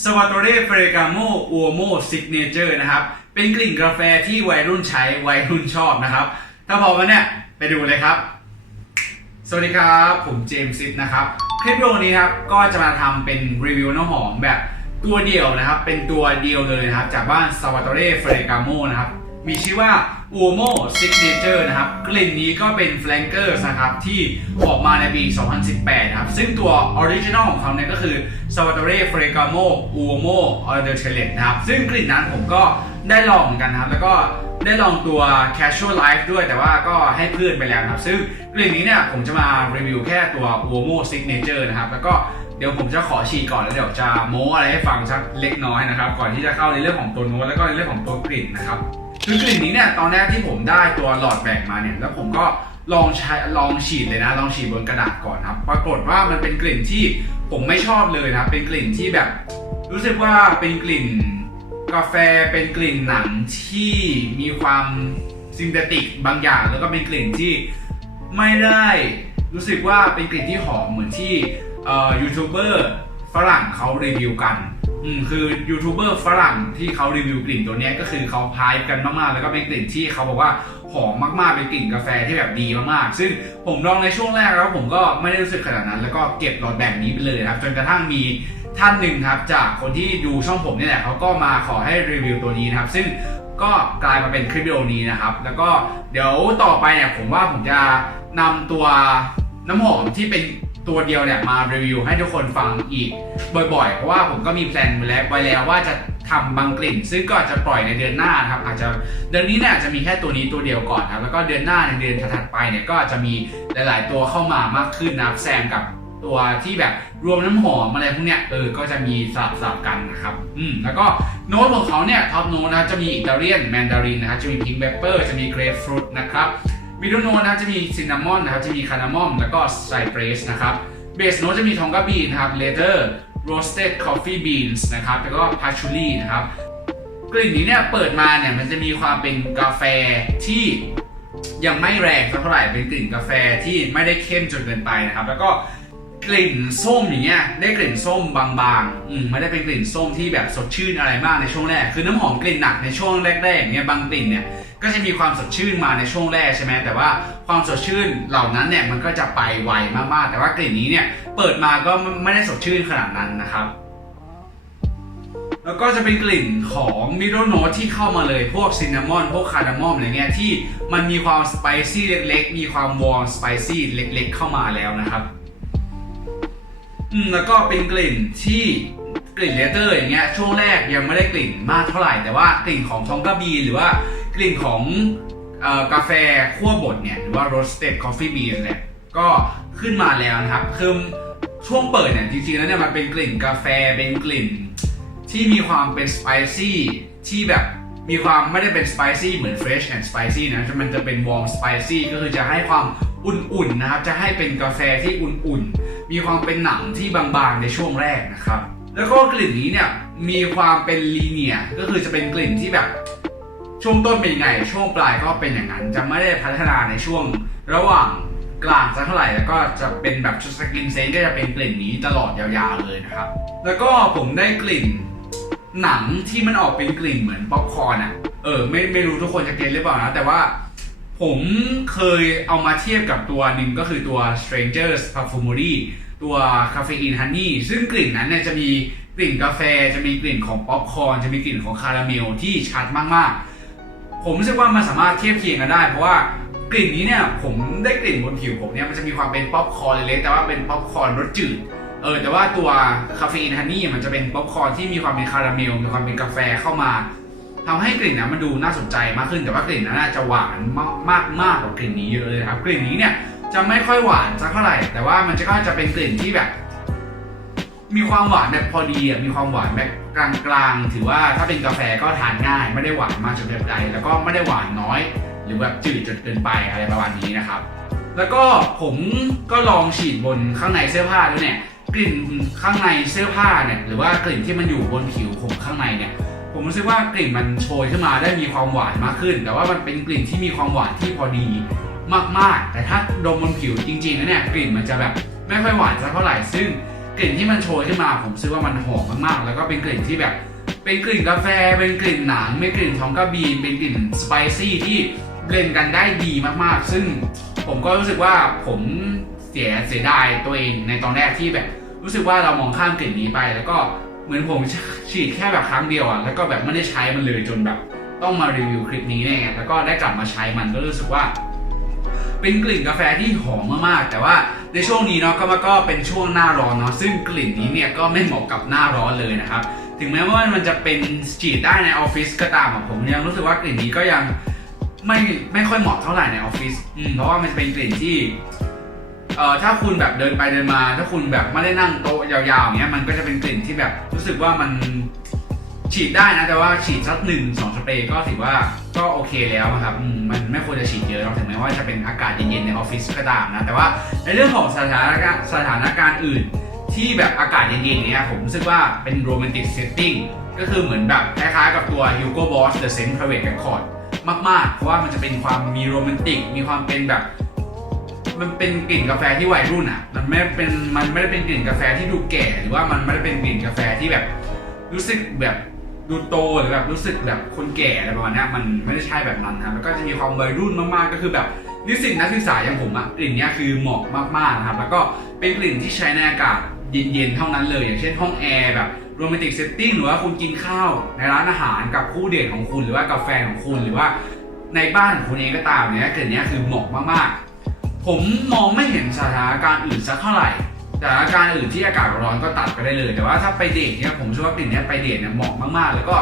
s v a t o r e Ferragamo Uomo Signature นะครับ เป็นกลิ่นกาแฟที่วัยรุ่นใช้วัยรุ่นชอบนะครับ ถ้าพร้อมแล้วเนี่ยไปดูเลยครับ สวัสดีครับ ผมเจมส์ซิปนะครับ คลิปวิดีโอนี้ครับ ก็จะมาทำเป็นรีวิวน้ำหอมแบบตัวเดียวนะครับ เป็นตัวเดียวเลยนะครับ จากบ้าน Salvatore Ferragamo นะครับ มีชื่อว่า Uomo Signature นะครับ กลิ่นนี้ก็เป็น Flankers นะครับ ที่ออกมาในปี 2018 นะครับ ซึ่งตัว Original ของเขาเนี่ยก็คือ Salvatore Ferragamo Uomo o r d e r t e l e t นะครับ ซึ่งกลิ่นนั้นผมก็ได้ลองเหมือนกันนะครับ แล้วก็ได้ลองตัว Casual Life ด้วยแต่ว่าก็ให้เพื่อนไปแล้วนะครับ ซึ่งกลิ่นนี้เนี่ยผมจะมารีวิวแค่ตัว Uomo Signature นะครับ แล้วก็เดี๋ยวผมจะขอฉีดก่อนแล้วเดี๋ยวจะโม้อะไรให้ฟังสักเล็กน้อยนะครับ ก่อนที่จะเข้าในเรื่องของตัวโน้ตแล้วก็ในเรื่องของตัวกลิ่นนะครับ คือกลิ่นนี้เนี่ยตอนแรกที่ผมได้ตัวหลอดแบ่งมาเนี่ยแล้วผมก็ลองใช้ลองฉีดเลยนะ ลองฉีดบนกระดาษก่อนครับ ปรากฏว่ามันเป็นกลิ่นที่ผมไม่ชอบเลยนะครับเป็นกลิ่นที่แบบ รู้สึกว่าเป็นกลิ่นกาแฟเป็นกลิ่นหนังที่มีความซินเทติกบางอย่าง แล้วก็เป็นกลิ่นที่ไม่ได้รู้สึกว่าเป็นกลิ่นที่หอมเหมือนที่ยูทูบเบอร์ฝรั่งเขารีวิวกัน อืมคือยูทูบเบอร์ฝรั่งที่เขารีวิวกลิ่นตัวเนี้ยก็คือเขาพายกันมากๆ แล้วก็เป็นกลิ่นที่เขาบอกว่าหอมมากๆเป็นกลิ่นกาแฟที่แบบดีมากๆ ซึ่งผมลองในช่วงแรกแล้วผมก็ไม่ได้รู้สึกขนาดนั้น แล้วก็เก็บหลอดแบ่งนี้ไปเลยนะครับ จนกระทั่งมีท่านหนึ่งครับ จากคนที่ดูช่องผมนี่แหละเขาก็มาขอให้รีวิวตัวนี้นะครับ ซึ่งก็กลายมาเป็นคลิปวิดีโอนี้นะครับ แล้วก็เดี๋ยวต่อไปเนี่ยผมว่าผมจะนำตัวน้ำหอมที่เป็น ตัวเดียวเนี่ยมารีวิวให้ทุกคนฟังอีกบ่อยๆ เพราะว่าผมก็มีแพลนไว้แล้วไว้แล้วว่าจะทำบางกลิ่น ซึ่งก็จะปล่อยในเดือนหน้านะครับอาจจะเดือนนี้เนี่ยจะมีแค่ตัวนี้ตัวเดียวก่อนครับแล้วก็เดือนหน้าในเดือนถัดๆไปเนี่ยก็จะมีหลาย ๆ ตัวเข้ามามากขึ้นนะครับแซมกับตัวที่แบบรวมน้ำหอมอะไรพวกเนี้ยเออก็จะมีสลับสลับกันนะครับอืมแล้วก็โน้ตของเขาเนี่ยท็อปโน้ตนะจะมีอิตาเลียนแมนดารินนะครับจะมีพิงค์เปเปอร์จะมีเกรฟฟรุตนะครับ มิดโนนะครับจะมีซินนามอนนะครับจะมีคาร์นามอมแล้วก็ไซเปรสนะครับเบสโนจะมีทองกาบีนะครับเลเ t อร์โรสเต็ดคอฟฟี่บีนส์นะครับแล้วก็พาชูรี่นะครับกลิ่นนี้เนี่ยเปิดมาเนี่ยมันจะมีความเป็นกาแฟที่ยังไม่แรงเท่าไหร่เป็นกลิ่นกาแฟที่ไม่ได้เข้มจนเกินไปนะครับ แล้วก็กลิ่นส้มอย่างเงี้ยได้กลิ่นส้มบางๆอืมไม่ได้เป็นกลิ่นส้มที่แบบสดชื่นอะไรมากในช่วงแรก คือน้ำหอมกลิ่นหนักในช่วงแรกๆอย่างเงี้ยบางกลิ่นเนี่ย ก็จะมีความสดชื่นมาในช่วงแรกใช่ไหมแต่ว่าความสดชื่นเหล่านั้นเนี่ยมันก็จะไปไวมากๆ แต่ว่ากลิ่นนี้เนี่ยเปิดมาก็ไม่ได้สดชื่นขนาดนั้นนะครับ แล้วก็จะเป็นกลิ่นของมิโรโนที่เข้ามาเลยพวกซินนามอนพวกคาร์ดามอมอะไรเงี้ยที่มันมีความสไปซี่เล็กๆ มีความวอร์มสไปซี่เล็ก ๆ เข้ามาแล้วนะครับอืมแล้วก็เป็นกลิ่นที่กลิ่นเลเตอร์อย่างเงี้ยช่วงแรกยังไม่ได้กลิ่นมากเท่าไหร่แต่ว่ากลิ่นของทองกาบีหรือว่า กลิ่นของออกาแฟคั่วบดเนี่ยหรือว่า roasted coffee bean เนี่ยก็ขึ้นมาแล้วนะครับคือช่วงเปิดเนี่ยจริงๆแล้วเนี่ยมันเป็นกลิ่นกาแฟเป็นกลิ่น ที่มีความเป็นสไปซี่ที่แบบมีความไม่ได้เป็นสไปซี่เหมือน fresh and spicy นะมันจะเป็น warm spicy ก็คือจะให้ความอุ่นๆนะครับ จะให้เป็นกาแฟที่อุ่นๆ มีความเป็นหนังที่บางๆในช่วงแรกนะครับ แล้วก็กลิ่นนี้เนี่ยมีความเป็นลีเนียก็คือจะเป็นกลิ่นที่แบบ ช่วงต้นเป็นยังไง ช่วงปลายก็เป็นอย่างนั้น จะไม่ได้พัฒนาในช่วงระหว่างกลางสักเท่าไหร่แล้วก็จะเป็นแบบชุดสกินเซนก็จะเป็นกลิ่นนี้ตลอดยาวๆเลยนะครับ แล้วก็ผมได้กลิ่นหนังที่มันออกเป็นกลิ่นเหมือนป๊อปคอร์นอะเออไม่ไม่รู้ทุกคนจะเก็ตหรือเปล่านะ แต่ว่าผมเคยเอามาเทียบกับตัวหนึ่งก็คือตัว Strangers Perfumery ตัวคาเฟอีนฮันนี่ซึ่งกลิ่นนั้นเนี่ยจะมีกลิ่นกาแฟจะมีกลิ่นของป๊อปคอร์นจะมีกลิ่นของคาราเมลที่ชัดมากๆ ผมรู้สึกว่ามันสามารถเทียบเคียงกันได้ เพราะว่ากลิ่นนี้เนี่ยผมได้กลิ่นบนผิวผมเนี่ยมันจะมีความเป็นป๊อปคอร์นเล็กๆแต่ว่าเป็นป๊อปคอร์นรสจืดเออแต่ว่าตัวคาเฟอีนฮันนี่มันจะเป็นป๊อปคอร์นที่มีความเป็นคาราเมลมีความเป็นกาแฟเข้ามาทำให้กลิ่นนั้นมันดูน่าสนใจมากขึ้นแต่ว่ากลิ่นนั้นน่าจะหวานมากมากมากกว่ากลิ่นนี้เยอะเลยครับกลิ่นนี้เนี่ยจะไม่ค่อยหวานสักเท่าไหร่ แต่ว่ามันจะก็จะเป็นกลิ่นที่แบบ มีความหวานแบบพอดีอะมีความหวานแบบกลางๆ ถือว่าถ้าเป็นกาแฟก็ทานง่าย ไม่ได้หวานมากจนเกินไปแล้วก็ไม่ได้หวานน้อย หรือแบบจืดจนเกินไปอะไรประมาณนี้นะครับ แล้วก็ผมก็ลองฉีดบนข้างในเสื้อผ้าด้วยเนี่ยกลิ่นข้างในเสื้อผ้าเนี่ยหรือว่ากลิ่นที่มันอยู่บนผิวผมข้างในเนี่ยผมรู้สึกว่ากลิ่นมันโชยขึ้นมาได้มีความหวานมากขึ้น แต่ว่ามันเป็นกลิ่นที่มีความหวานที่พอดีมากๆ แต่ถ้าดมบนผิวจริงๆแล้วเนี่ยกลิ่นมันจะแบบไม่ค่อยหวานสักเท่าไหร่ซึ่ง กลิ่นที่มันโชยขึ้นมาผมรู้สึกว่ามันหอมมากๆ แล้วก็เป็นกลิ่นที่แบบ เป็นกลิ่นกาแฟ เป็นกลิ่นหนานเป็นกลิ่นของกระบีนเป็นกลิ่นสไปซี่ที่เบลนกันได้ดีมากๆ ซึ่งผมก็รู้สึกว่าผมเสียเสียดายตัวเองในตอนแรกที่แบบ รู้สึกว่าเรามองข้ามกลิ่นนี้ไป แล้วก็เหมือนผมฉีดแค่แบบครั้งเดียวอะแล้วก็แบบไม่ได้ใช้มันเลยจนแบบ ต้องมารีวิวคลิปนี้เนี่ยแล้วก็ได้กลับมาใช้มันก็รู้สึกว่า เป็นกลิ่นกาแฟที่หอมมากๆ แต่ว่า ในช่วงนี้เนาะก็มาก็เป็นช่วงหน้าร้อนเนาะซึ่งกลิ่นนี้เนี่ยก็ไม่เหมาะกับหน้าร้อนเลยนะครับ ถึงแม้ว่ามันจะเป็นฉีดได้ในออฟฟิศก็ตามอะผมยังรู้สึกว่ากลิ่นนี้ก็ยังไม่ไม่ค่อยเหมาะเท่าไหร่ในออฟฟิศเพราะว่ามันจะเป็นกลิ่นที่เอ่อถ้าคุณแบบเดินไปเดินมา ถ้าคุณแบบไม่ได้นั่งโต๊ะยาวๆอย่างเงี้ยมันก็จะเป็นกลิ่นที่แบบรู้สึกว่ามัน ฉีดได้นะ แต่ว่าฉีดสักหนึ่งสองสเปรย์ก็ถือว่าก็โอเคแล้วนะครับมันไม่ควรจะฉีดเยอะหรอกถึงแม้ว่าจะเป็นอากาศเย็นๆในออฟฟิศก็ตามนะแต่ว่าในเรื่องของสถานการณ์สถานการณ์อื่น ที่แบบอากาศเย็นๆเนี้ยผมรู้สึกว่าเป็นโรแมนติกเซตติ้งก็คือเหมือนแบบคล้ายๆกับตัว Hugo Boss The Scent Private Record มากๆ เพราะว่ามันจะเป็นความมีโรแมนติก มีความเป็นแบบ มันเป็นกลิ่นกาแฟที่วัยรุ่นอะ มันไม่เป็น มันไม่ได้เป็นกลิ่นกาแฟที่ดูแก่ หรือว่ามันไม่ได้เป็นกลิ่นกาแฟที่แบบ รู้สึกแบบ ดูโตหรือแบบรู้สึกแบบคนแก่อะไรประมาณนี้มันไม่ได้ใช่แบบนั้นนะแล้วก็จะมีความวัยรุ่นมากๆก็คือแบบนิสิตนักศึกษาอย่างผมอะกลิ่นเนี้ยคือเหมาะมากๆนะครับแล้วก็เป็นกลิ่นที่ใช้ในอากาศเย็นๆเท่านั้นเลย อย่างเช่นห้องแอร์แบบโรแมนติกเซตติ้งหรือว่าคุณกินข้าว ในร้านอาหารกับคู่เดทของคุณหรือว่ากับแฟนของคุณหรือว่าในบ้านของคุณเองก็ตามเนี้ยกลิ่นเนี้ยคือเหมาะมากๆ ผมมองไม่เห็นสถานการณ์อื่นสักเท่าไหร่ แต่อาการอื่นที่อากาศร้อนก็ตัดไปได้เลย แต่ว่าถ้าไปเดทเนี่ยผมเชื่อว่ากลิ่นเนี้ยไปเดทเนี่ยเหมาะมากๆ แล้วก็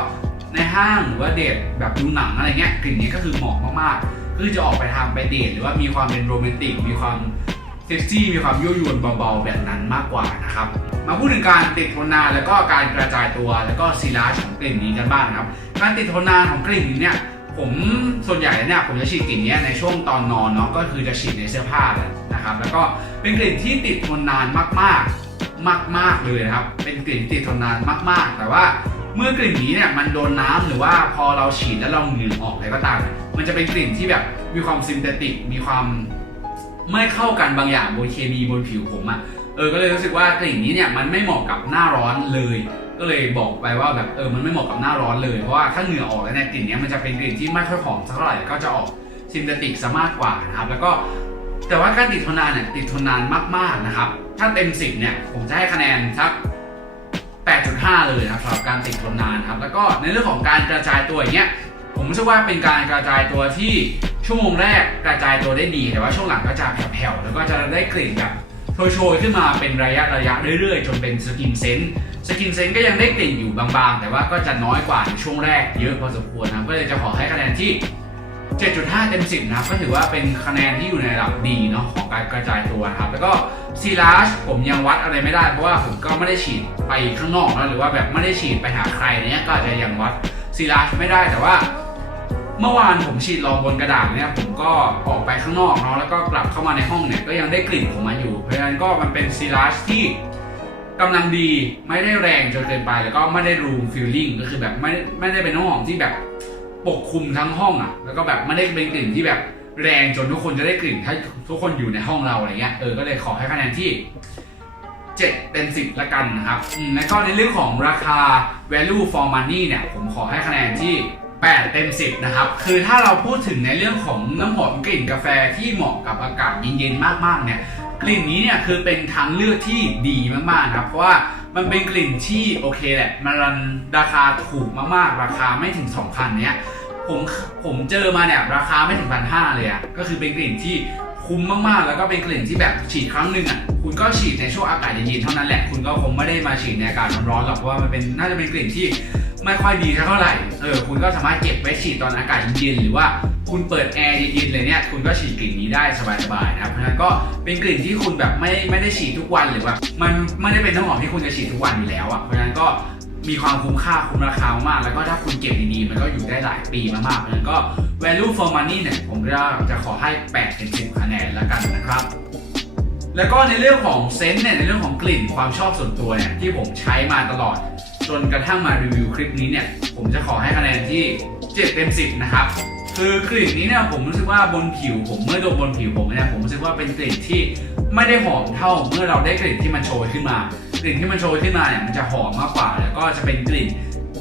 ในห้างหรือว่าเดทแบบดูหนังอะไรเงี้ยกลิ่นนี้ก็คือเหมาะมากๆ คือจะออกไปทางไปเดทหรือว่ามีความเป็นโรแมนติกมีความเซ็กซี่มีความยั่วยวนเบาๆแบบนั้นมากกว่านะครับมาพูดถึงการติดทนนานแล้วก็การกระจายตัวแล้วก็ซีลาของกลิ่นนี้กันบ้างครับ การติดทนนานของกลิ่นนี้เนี่ย ผมส่วนใหญ่เนี่ยผมจะฉีดกลิ่นเนี้ยในช่วงตอนนอนเนาะก็คือจะฉีดในเสื้อผ้าแหละนะครับ แล้วก็เป็นกลิ่นที่ติดทนนานมากๆ มาก ๆเลยนะครับ เป็นกลิ่นที่ติดทนนานมาก ๆ แต่ว่าเมื่อกลิ่นนี้เนี่ยมันโดนน้ำหรือว่าพอเราฉีดแล้วเราเหงื่อออกอะไรก็ตามมันจะเป็นกลิ่นที่แบบมีความซินเทติกมีความไม่เข้ากันบางอย่างบนเคมีบนผิวผมอะ่ะเออก็เลยรู้สึกว่ากลิ่นนี้เนี่ยมันไม่เหมาะกับหน้าร้อนเลย ก็เลยบอกไปว่าแบบเออมันไม่เหมาะกับหน้าร้อนเลย เพราะว่าถ้าเหงื่อออกแล้วเนี่ยกลิ่นเนี้ยมันจะเป็นกลิ่นที่ไม่ค่อยหอมสักเท่าไหร่ก็จะออกซินเทติกซะมากกว่านะครับ แล้วก็แต่ว่าการติดทนนานเนี่ยติดทนนานมากๆนะครับ ถ้าเต็ม10เนี่ยผมจะให้คะแนนสัก8.5 เลยนะครับสำหรับการติดทนนานครับ แล้วก็ในเรื่องของการกระจายตัวอย่างเงี้ยผมรู้สึกว่าเป็นการกระจายตัวที่ชั่วโมงแรกกระจายตัวได้ดีแต่ว่าช่วงหลังก็จะแผ่วๆแล้วก็จะได้กลิ่นแบบโชยๆขึ้นมาเป็นระยะระยะเรื่อยๆ จนเป็นสกินเซนต์ สกินเซนก็ยังได้กลิ่นอยู่บางๆ แต่ว่าก็จะน้อยกว่าในช่วงแรกเยอะพอสมควรนะก็เลยจะขอให้คะแนนที่ 7.5 เต็ม 10 นะครับ ก็ถือว่าเป็นคะแนนที่อยู่ในระดับดีเนาะของการกระจายตัวนะครับ แล้วก็ซีลาชผมยังวัดอะไรไม่ได้ เพราะว่าผมก็ไม่ได้ฉีดไปข้างนอกนะหรือว่าแบบไม่ได้ฉีดไปหาใครเนี้ยก็อาจจะยังวัดซีลาชไม่ได้แต่ว่าเมื่อวานผมฉีดลองบนกระดาษเนี่ยผมก็ออกไปข้างนอกเนาะแล้วก็กลับเข้ามาในห้องเนี่ยก็ยังได้กลิ่นของมันอยู่ เพราะฉะนั้นก็มันเป็นซีลาชที่ กำลังดีไม่ได้แรงจนเกินไปแล้วก็ไม่ได้รูมฟิลลิ่งก็คือแบบไม่ไม่ได้เป็นน้ำหอมที่แบบปกคลุมทั้งห้องอะ แล้วก็แบบไม่ได้เป็นกลิ่นที่แบบแรงจนทุกคนจะได้กลิ่นถ้าทุกคนอยู่ในห้องเราอะไรเงี้ยเออก็เลยขอให้คะแนนที่7เป็น10 ละกันนะครับแล้วก็ในเรื่องของราคา value for money เนี่ย ผมขอให้คะแนนที่ 8 เต็ม 10 นะครับ คือถ้าเราพูดถึงในเรื่องของน้ำหอมกลิ่นกาแฟที่เหมาะกับอากาศเย็นๆ มากๆ เนี่ย กลิ่นนี้เนี่ยคือเป็นทางเลือกที่ดีมากๆนะครับเพราะว่ามันเป็นกลิ่นที่โอเคแหละมันราคาถูกมากๆ ราคาไม่ถึง 2,000เนี่ยผมผมเจอมาเนี่ยราคาไม่ถึงพันห้าเลยอะ่ะก็คือเป็นกลิ่นที่คุ้มมากๆ แล้วก็เป็นกลิ่นที่แบบฉีดครั้งหนึ่งอะ่ะคุณก็ฉีดในช่วงอากาศเย็นๆเท่านั้นแหละคุณก็คงไม่ได้มาฉีดในอากาศร้อนๆหรอกเพราะว่ามันเป็นน่าจะเป็นกลิ่นที่ไม่ค่อยดีเท่าไหร่เออคุณก็สามารถเก็บไว้ฉีดตอนอากาศเย็นๆหรือว่า คุณเปิดแอร์เย็นๆเลยเนี่ยคุณก็ฉีดกลิ่นนี้ได้สบายๆนะครับเพราะฉะนั้นก็เป็นกลิ่นที่คุณแบบไม่ไม่ได้ฉีดทุกวันหรือว่ามันไม่ได้เป็นน้ำหอมที่คุณจะฉีดทุกวันอยู่แล้วอะเพราะฉะนั้นก็มีความคุ้มค่าคุ้มราคามากแล้วก็ถ้าคุณเก็บดีๆมันก็อยู่ได้หลายปีมากๆเพราะฉะนั้นก็ value for money เนี่ยผมก็จะขอให้8เป็น10คะแนนแล้วกันนะครับแล้วก็ในเรื่องของเซนส์เนี่ยในเรื่องของกลิ่นความชอบส่วนตัวเนี่ยที่ผมใช้มาตลอด จนกระทั่งมารีวิวคลิปนี้เนี่ยผมจะขอให้คะแนนที่7เต็ม10นะครับ คือกลิ่นนี้เนี่ยผมรู้สึกว่าบนผิวผมเมื่อโดมบนผิวผมเนี่ยผมรู้สึกว่าเป็นกลิ่นที่ไม่ได้หอมเท่าเมื่อเราได้กลิ่นที่มันโชยขึ้นมากลิ่นที่มันโชยขึ้นมาเนี่ยมันจะหอมมากกว่า แล้วก็จะเป็นกลิ่น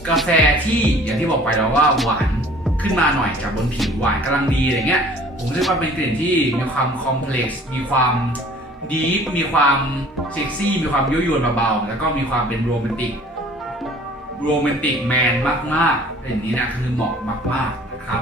กาแฟที่อย่างที่บอกไปแล้วว่าหวานขึ้นมาหน่อยจากบนผิวหวานกำลังดีอะไรเงี้ยผมรู้สึกว่าเป็นกลิ่นที่มีความคอมเพล็กซ์มีความดีฟมีความเซ็กซี่มีความยั่วยวนเบาๆแล้วก็มีความเป็นโรแมนติกโรแมนติกแมนมากๆกลิ่นนี้นะคือเหมาะมากๆนะครับ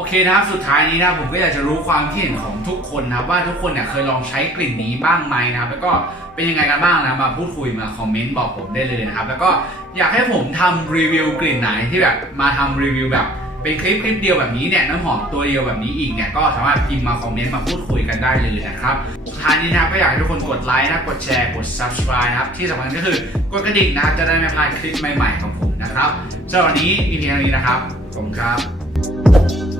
โอเคนะครับสุดท้ายนี้นะผมก็อยากจะรู้ความคิดเห็นของทุกคนนะครับว่าทุกคนเนี่ยเคยลองใช้กลิ่นนี้บ้างไหมนะครับ แล้วก็เป็นยังไงกันบ้างนะมาพูดคุยมาคอมเมนต์บอกผมได้เลยนะครับ แล้วก็อยากให้ผมทำรีวิวกลิ่นไหนที่แบบมาทำรีวิวแบบเป็นคลิปคลิปเดียวแบบนี้เนี่ยน้ำหอมตัวเดียวแบบนี้อีกเนี่ยก็สามารถพิมพ์มาคอมเมนต์มาพูดคุยกันได้เลยนะครับสุดท้ายนี้นะครับก็อยากให้ทุกคนกดไลค์นะกดแชร์กด subscribe นะครับที่สำคัญก็คือกดกระดิ่งนะครับจะได้ไม่พลาดคลิปใหม่ๆของผมนะครับสำหรับวันนี้มีเพียงเท่านี้นะครับขอบคุณครับ